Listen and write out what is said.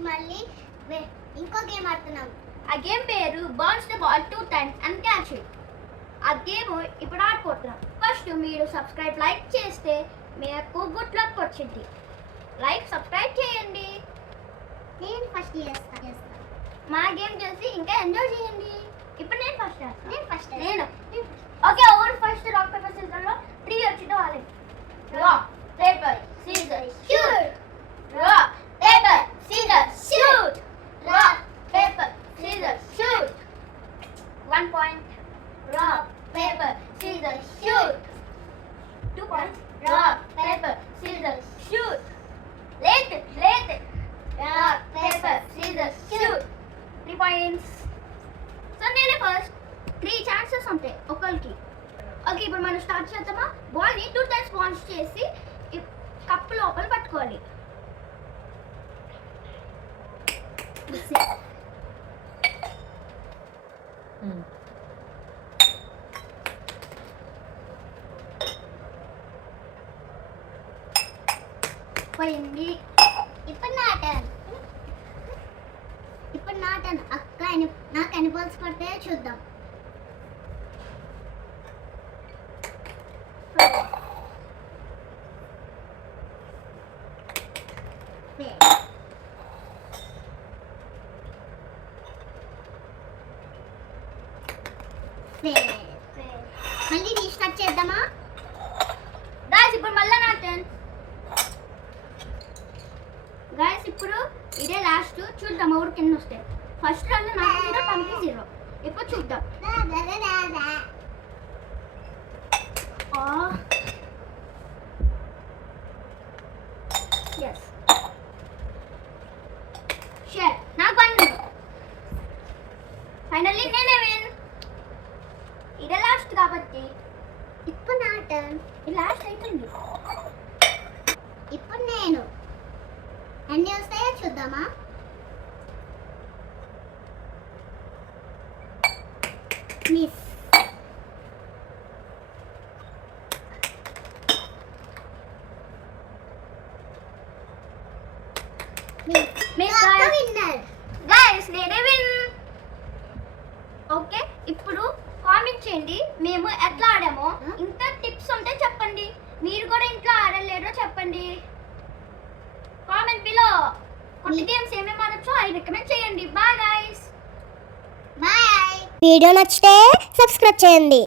వచ్చి మళ్ళీ ఇంకో గేమ్ ఆడుతున్నాం. ఆ గేమ్ పేరు bounce the ball 2 times and catch it. ఆ గేమ్ ఇప్పుడు ఆడుకుంటున్నాం. ఫస్ట్ మీరు సబ్స్క్రైబ్ లైక్ చేస్తే మీకు గుడ్ లక్ వచ్చింది. లైక్ సబ్స్క్రైబ్ చేయండి. నేను ఫస్ట్ చేస్తా. మా గేమ్ చూసి ఇంకా ఎంజాయ్ చేయండి. ఇప్పుడు నేను ఫస్ట్ చేస్తాను. నేను okay. Over first rock paper scissor లో 3 వచ్చిన వాళ్ళే. Rock paper scissor shoot. Rock paper scissor shoot. Rock paper scissor shoot. 1 point. Rock paper scissor shoot. 2 points. Rock paper scissor shoot. Late rock paper scissor shoot. 3 points. So నేనే first. 3 chances ఉంటాయి ఒకరికి. ఓకే, ఇప్పుడు మనం స్టార్ట్ చేద్దామా? బాల్ని 2 times bounce చేసి కప్పు లోపల పట్టుకోవాలి. పోయింది. ఇప్పుడు నా టర్న్. అక్క నాకు ఎన్ని బాల్స్ పడతాయో చూద్దాం. మళ్ళీ రీస్టార్ట్ చేద్దామా? గాయ్స్ ఇప్పుడు మళ్ళీ నా టర్న్. గాయ్స్ ఇప్పుడు ఇదే లాస్ట్. చూద్దాం ఎవరు కింద వస్తాయి. ఫస్ట్ రన్ నాకు 0, తనకి 0. ఇప్పుడు చూద్దాం. ఎస్ షేర్ నాకు 1. ఫైనల్లీ నేనే విన్. ఇదే లాస్ట్ కాబట్టి ఇప్పుడు నా టర్న్. ఇది లాస్ట్ అయిపోయింది. ఇప్పుడు నేను ఎన్ని వస్తాయో చూద్దామా? మిస్. గైస్ నేనే విన్. ఓకే, ఇప్పుడు కామెంట్ చేయండి మేము ఎట్లా ఆడామో. ఇంకా టిప్స్ ఉంటే చెప్పండి. మీరు కూడా ఇంట్లో ఆడలేరో చెప్పండి కామెంట్ బిలో. కొత్త గేమ్స్ ఏమేమి ఆడొచ్చో అవి రికమెండ్ చేయండి. Bye guys. బాయ్. వీడియో నచ్చితే సబ్స్క్రైబ్ చేయండి.